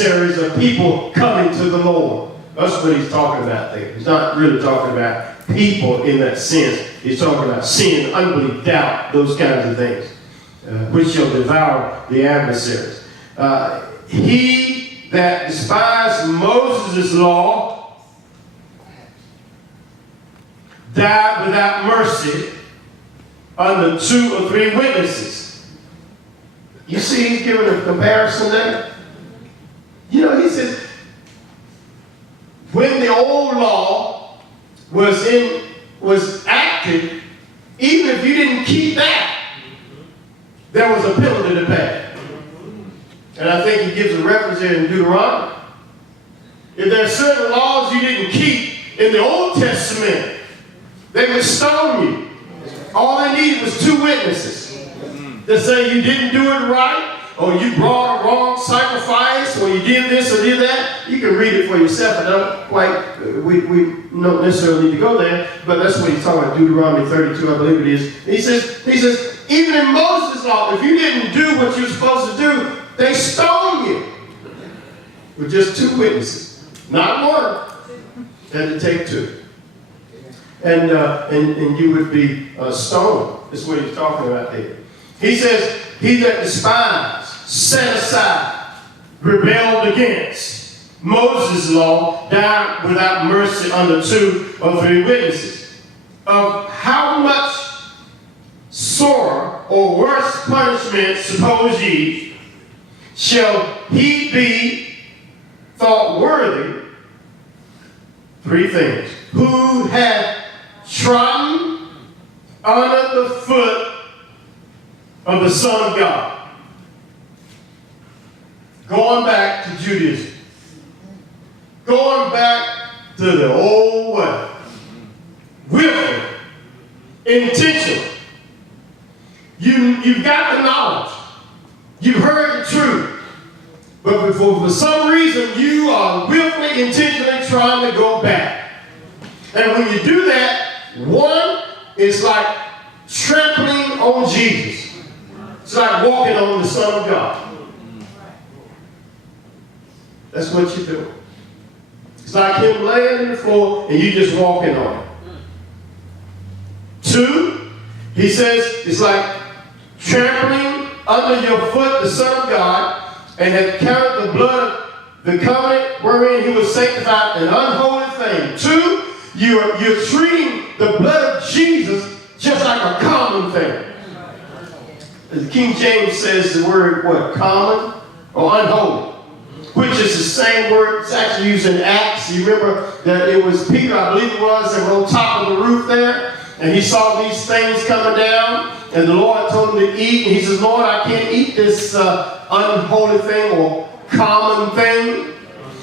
adversaries are people coming to the Lord. That's what he's talking about there. He's not really talking about people in that sense. He's talking about sin, unbelief, doubt, those kinds of things, which shall devour the adversaries. He that despised Moses' law died without mercy under 2 or 3 witnesses. You see, he's giving a comparison there. You know, he says, when the old law was active, even if you didn't keep that, there was a penalty to pay. And I think he gives a reference here in Deuteronomy. If there are certain laws you didn't keep in the Old Testament, they would stone you. All they needed was 2 witnesses to say you didn't do it right, or you brought a wrong sacrifice, or you did this or did that. You can read it for yourself. I don't quite, we don't necessarily need to go there, but that's what he's talking about, Deuteronomy 32, I believe it is. He says, even in Moses' law, if you didn't do what you're supposed to do, they stone you with just 2 witnesses, not one. Had to take 2, and you would be stoned. That's what he's talking about there. He says, he that despised, set aside, rebelled against Moses' law died without mercy under 2 or 3 witnesses. Of how much sorer or worse punishment, suppose ye, shall he be thought worthy? 3 things. Who hath trodden under the foot of the Son of God. Going back to Judaism. Going back to the old way. Willful. Intentional. You've got the knowledge. You've heard the truth. But for some reason, you are willfully, intentionally trying to go back. And when you do that, one, it's like trampling on Jesus. It's like walking on the Son of God. That's what you do. It's like him laying in the floor and you just walking on it. 2, he says, it's like trampling under your foot the Son of God, and have counted the blood of the covenant wherein he was sanctified an unholy thing. 2, you're treating the blood of Jesus just like a common thing. The King James says the word, what, common or unholy, which is the same word. It's actually used in Acts. You remember that it was Peter, I believe it was, that was on top of the roof there, and he saw these things coming down, and the Lord told him to eat, and he says, Lord, I can't eat this unholy thing or common thing.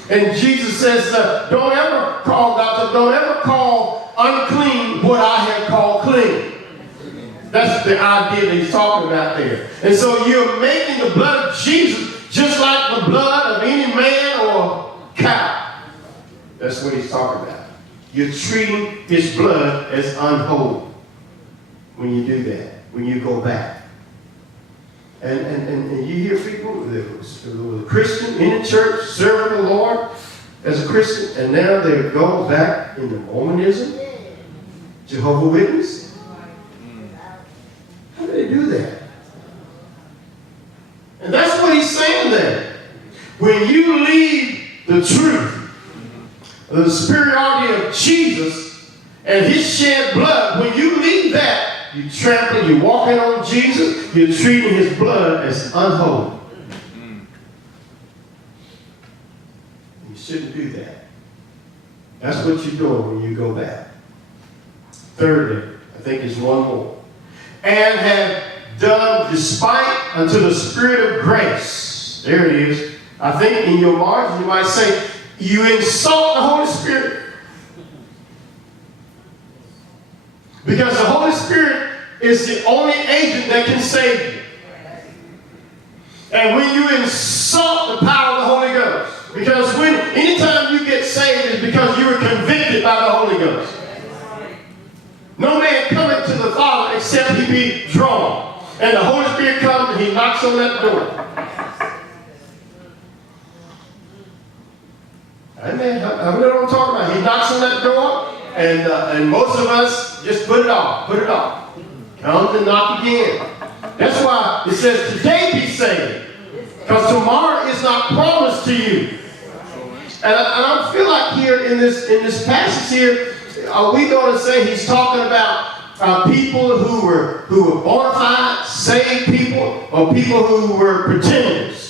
And Jesus says, don't ever call unclean what I have called clean. That's the idea that he's talking about there. And so you're making the blood of Jesus just like the blood of any man or cow. That's what he's talking about. You're treating his blood as unholy when you do that, when you go back. And you hear people that was a Christian in the church, serving the Lord as a Christian, and now they go back into Mormonism, Jehovah's Witness. How do they do that? And that's what he's saying there. When you leave the truth, the superiority of Jesus and his shed blood, when you leave that, you're trampling, you're walking on Jesus, you're treating his blood as unholy. You shouldn't do that. That's what you're doing when you go back. Thirdly, I think there's one more. And have done despite unto the Spirit of grace. There it is. I think in your margin you might say, you insult the Holy Spirit. Because the Holy Spirit is the only agent that can save you. And when you insult the power of the Holy Ghost, because anytime you get saved is because you were convicted by the Holy Ghost. No man cometh to the Father except he be drawn. And the Holy Spirit comes and he knocks on that door. Amen. I know what I'm talking about. He knocks on that door, and most of us just put it off. Put it off. Come and knock again. That's why it says today be saved. Because tomorrow is not promised to you. And I feel like here in this passage here, are we going to say he's talking about people who were bona fide, saved people, or people who were pretenders?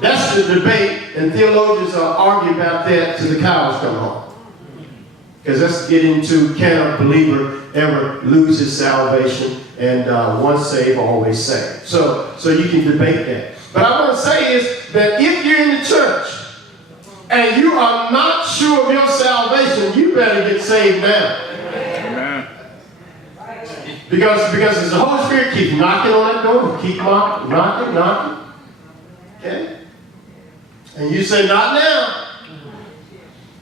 That's the debate, and theologians argue about that till the cows come home. Because let's get into, can a believer ever lose his salvation? And once saved, always saved. So you can debate that. But I want to say is that if you're in the church and you are not sure of your salvation, you better get saved now. Amen. Because as the Holy Spirit keeps knocking on that door, keep knocking. Okay? And you say, not now.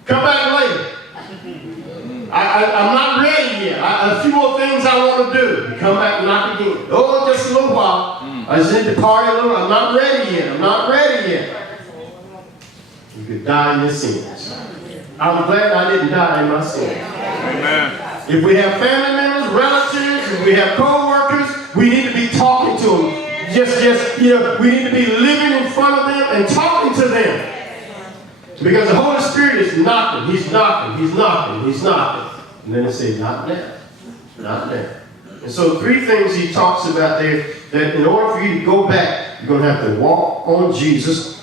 Come back later. I'm not ready yet. A few more things I want to do. You come back and knock again. Oh, just a little while. I just need to party a little. I'm not ready yet. You could die in your sins. I'm glad I didn't die in my sins. Amen. If we have family members, relatives, if we have co-workers, we need to be talking to them. We need to be living in front of them and talking to them. Because the Holy Spirit is knocking. He's knocking. And then it says, not now. And so 3 things he talks about there, that in order for you to go back, you're going to have to walk on Jesus.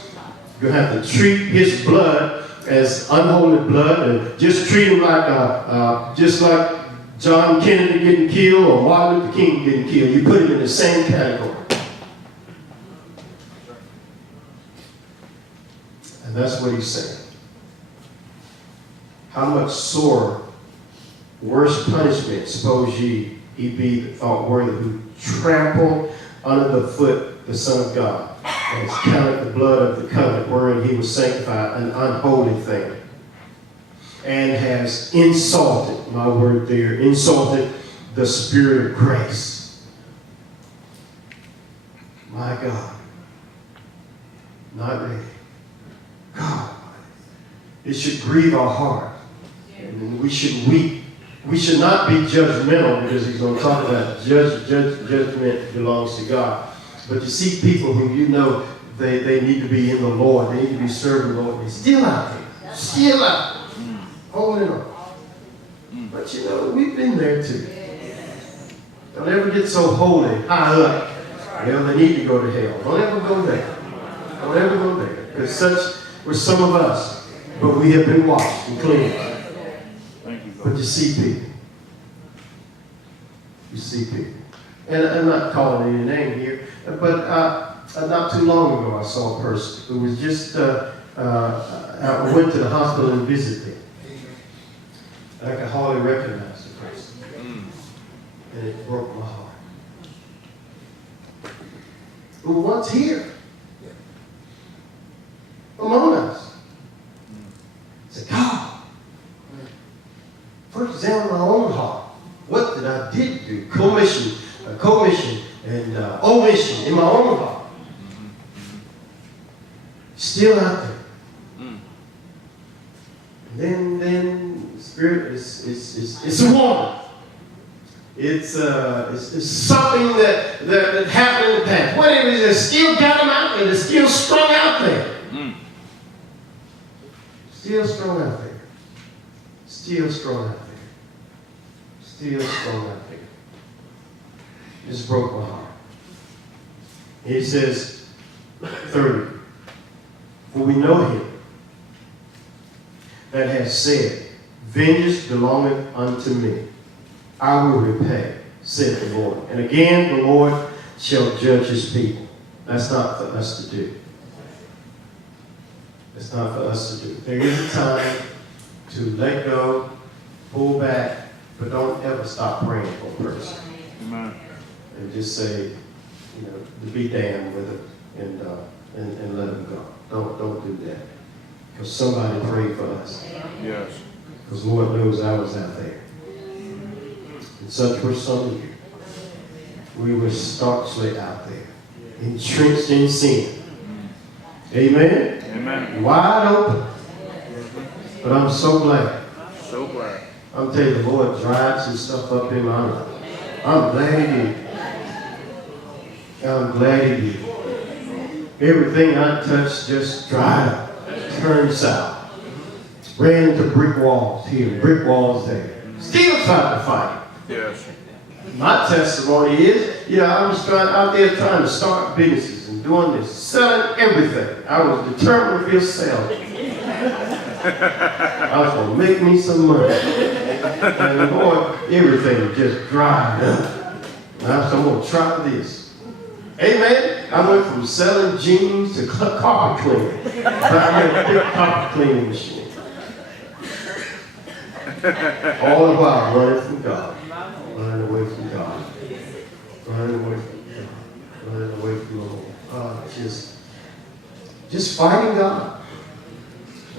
You're going to have to treat his blood as unholy blood, and just treat him like just like John Kennedy getting killed or Martin Luther King getting killed. You put him in the same category. And that's what he's saying. How much sorer, worse punishment, suppose ye he be thought worthy, who trampled under the foot the Son of God, and has counted the blood of the covenant wherein he was sanctified an unholy thing, and has insulted, my word there, insulted the Spirit of grace. My God. Not ready. God. It should grieve our heart. And we should weep. We should not be judgmental, because he's going to talk about judgment belongs to God. But you see people who you know they need to be in the Lord. They need to be serving the Lord. They're still out there. Holding on. But you know, we've been there too. Don't ever get so holy, high up. They need to go to hell. Don't ever go there. Because such were some of us. But we have been washed and cleansed. But you see people. And I'm not calling any name here, but not too long ago I saw a person who was just, I went to the hospital and visited them. And I could hardly recognize the person. And it broke my heart. Who was once here among us. I said, God, first examine my own heart. What did I do? Commission, and omission in my own heart. Still out there. And then Spirit it's a warning. It's something that happened in the past. What if it's still got them out there? It's still strung out there. Still strung out there. This broke my heart. He says, 30, for we know him that has said, vengeance belongeth unto me. I will repay, said the Lord. And again, the Lord shall judge his people. That's not for us to do. There is a time to let go, pull back, but don't ever stop praying for a person. Amen. And just say, to be damned with it and let them go. Don't do that. Because somebody prayed for us. Yes. Because Lord knows I was out there. And such were some of you. We were staunchly out there, entrenched in sin. Amen? Amen. Wide open. But I'm so glad. So glad. I'm telling you, the Lord dried some stuff up in my life. I'm glad He did. I'm glad He did. Everything I touched just dried up, turned sour. Ran into brick walls here, brick walls there. Still trying to fight. Yes. My testimony is, I was out there trying to start businesses and doing this, selling everything. I was determined to be a salesman. I was going to make me some money. And boy, everything just dried up. And I said, I'm going to try this. Amen. I went from selling jeans to carpet cleaning. I had a big carpet cleaning machine. All the while running from God. Running away from God. Running away from God. Running away from the Lord. Just fighting God.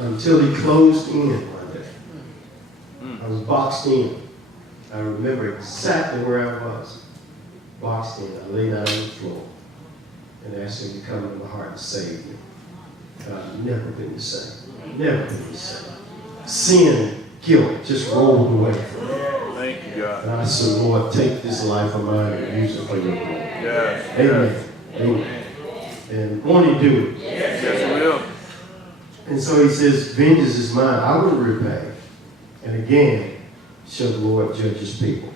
Until He closed in one day. I was boxed in. I remember exactly where I was. Boxed in. I laid out on the floor and asked Him to come into my heart and save me. I've never been the same. Never been the same. Sin, guilt just rolled away from me. Thank you, God. And I said, Lord, take this life of mine and use it for your glory. Yes. Amen. Amen. And won't He do it? Yes, He will. And so He says, vengeance is mine, I will repay. And again, shall the Lord judge His people.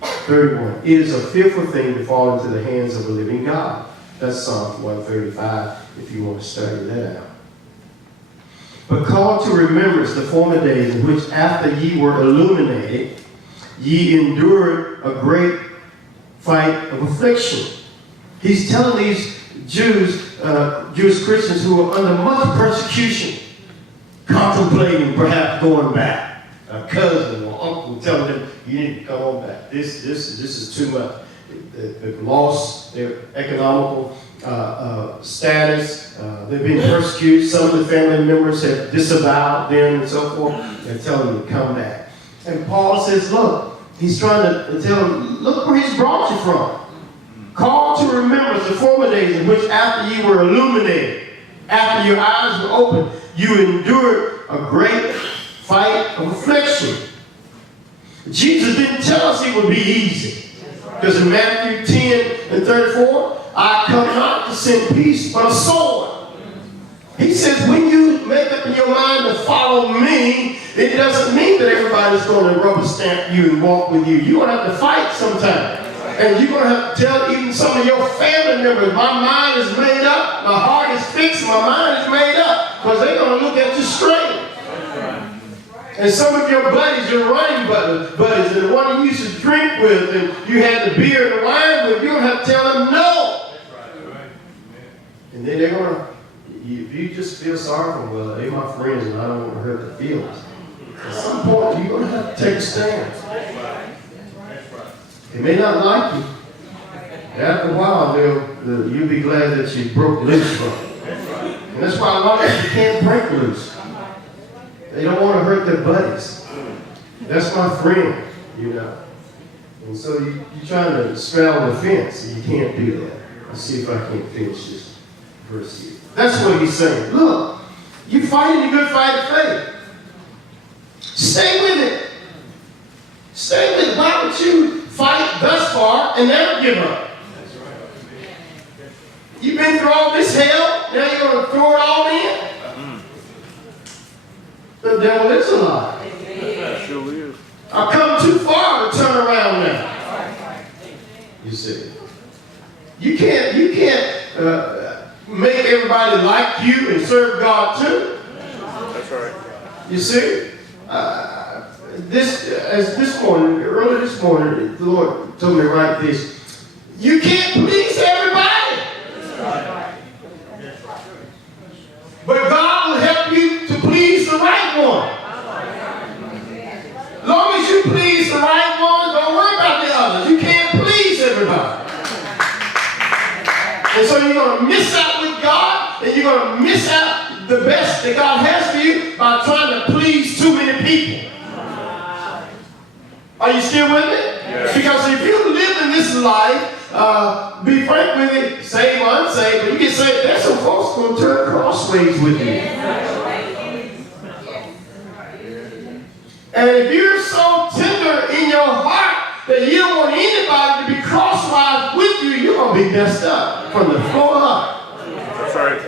31. It is a fearful thing to fall into the hands of a living God. That's Psalm 135, if you want to study that out. But call to remembrance the former days in which after ye were illuminated, ye endured a great fight of affliction. He's telling these Jewish Christians who were under much persecution, contemplating perhaps going back. A cousin or uncle telling them, you need to come on back. This is too much. They've lost their economical status. They've been persecuted. Some of the family members have disavowed them and so forth. They're telling them to come back. And Paul says, look, he's trying to tell them, look where He's brought you from. Call to remembrance the former days in which after ye were illuminated, after your eyes were opened, you endured a great fight of affliction. Jesus didn't tell us it would be easy. Because in Matthew 10 and 34, I come not to send peace, but a sword. He says, when you make up in your mind to follow me, it doesn't mean that everybody's going to rubber stamp you and walk with you. You're going to have to fight sometime. And you're going to have to tell even some of your family members, my mind is made up, my heart is fixed, my mind is made up. Because they're going to look at you straight. And some of your buddies, your running buddies, and the one you used to drink with, and you had the beer and the wine with, you're going to have to tell them no. And then they're going to, if you just feel sorry for them, well, they're my friends and I don't want to hurt their feelings. At some point, you're going to have to take a stand. They may not like you. After a while, you'll be glad that you broke loose from them. And that's why a lot of people can't break loose. They don't want to hurt their buddies. That's my friend, And so you're trying to straddle the fence, and you can't do that. Let's see if I can finish this verse here. That's what he's saying. Look, you're fighting a good fight of faith. Stay with it. Stay with it. Why would you fight thus far and never give up? You've been through all this hell, now you're going to throw it all in? The devil is a lie. Sure is. I've come too far to turn around now. You see. You can't make everybody like you and serve God too. That's right. You see. Early this morning, the Lord told me to write this. You can't please everybody. But God will help you to please the right one. As long as you please the right one, don't worry about the others. You can't please everybody. And so you're going to miss out with God, and you're going to miss out the best that God has for you by trying to please too many people. Are you still with me? Yes. Because if you live in this life, be frank with it, saved or unsaved, but you can say, there's some folks going to turn crossways with you. And if you're so tender in your heart that you don't want anybody to be crosswise with you, you're going to be messed up from the floor up. That's right.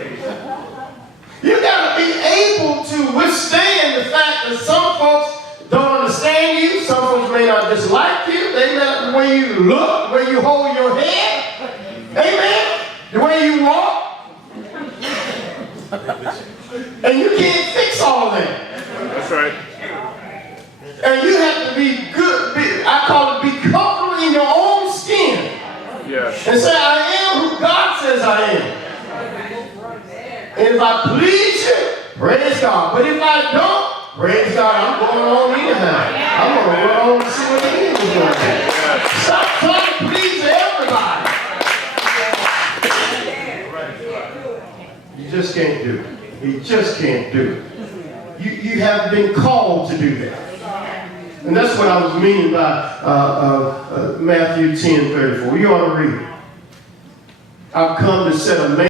You got to be able to withstand the fact that some folks don't understand you. Some folks may not just like you. They may not the way you look, the way you hold your head. Amen. The way you walk. And you can't fix all that. That's right. And you have to be good. I call it be comfortable in your own skin. Yes. And say, I am who God says I am. And if I please you, praise God. But if I don't, praise God, I'm going on anyhow. I'm going to run on and see what the enemy's going to do. Stop trying to please everybody. You just can't do it. You just can't do it. You have been called to do that. And that's what I was meaning by Matthew 10:34. You ought to read it. I've come to set a man